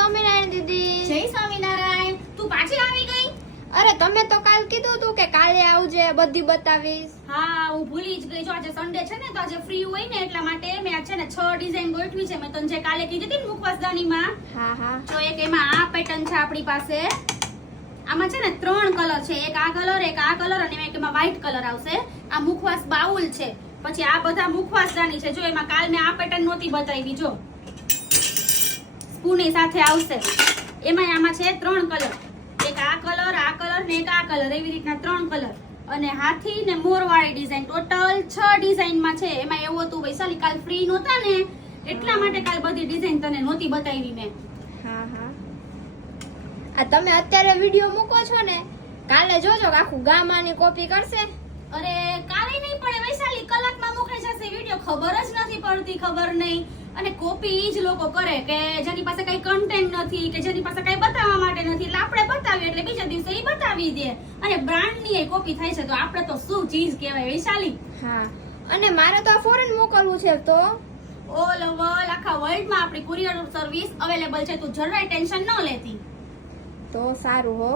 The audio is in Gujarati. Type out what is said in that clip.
સ્વામિનારાયણ દીદી. જય સ્વામિનારાયણ. તું પાછી આવી ગઈ? અરે તમે તો કાલ કીધું તું કે કાલે આવજે, બધી બતાવીશ. હા, હું ભૂલી જ ગઈ. જો આજે સન્ડે છે ને, તો આજે ફ્રી હોય ને એટલા માટે મેં આ છે ને 6 ડિઝાઇન ગોઠવી છે. મેં તને જે કાલે કીધી હતી ને મુખવાસદાનીમાં. હા હા. જો એક એમાં આ પેટર્ન છે આપણી પાસે. આમાં છે ને 3 કલર છે. એક આ કલર, એક આ કલર અને એક એમાં વ્હાઈટ કલર આવશે. આ મુખવાસ બાઉલ છે. પછી આ બધા મુખવાસદાની છે. જો એમાં કાલ મેં આ પેટર્ન નહોતી બતાવી. જો સ્પૂની સાથે આવશે. એમાં આમાં છે 3 કલર. એક આ કલર ને એક આ કલર, એવી રીતના 3 કલર. અને હાથી ને મોર વાળી ડિઝાઇન, ટોટલ 6 ડિઝાઇન માં છે. એમાં એવું હતું વૈશાલી કાલ ફ્રી નહોતા ને એટલા માટે કાલ બધી ડિઝાઇન તને નહોતી બતાવી મેં. હા હા. આ તમે અત્યારે વિડિયો મૂકો છો ને, કાલે જોજો કે આખું ગામ આની કોપી કરશે. અરે કાલે નહીં પડે વૈશાલી, કલાકમાં મુકાઈ જશે વિડિયો. ખબર જ નથી પડતી, ખબર નહીં. અને કોપી ઈ જ લોકો કરે કે જેની પાસે કઈ કન્ટેન્ટ નથી, કે જેની પાસે કઈ બતાવવા માટે નથી, એટલે આપણે બતાવીએ એટલે બીજા દિવસે ઈ બતાવી દે. અને બ્રાન્ડની એ કોપી થાય છે, તો આપણે તો શું ચીજ કહેવાય વૈશાલી. હા, અને મારે તો આ ફોરેન મોકલવું છે, તો ઓલ ઓવર આખા વર્લ્ડમાં આપણી કુરિયર સર્વિસ અવેલેબલ છે. તું જરાય ટેન્શન ન લેતી. તો સારું હો.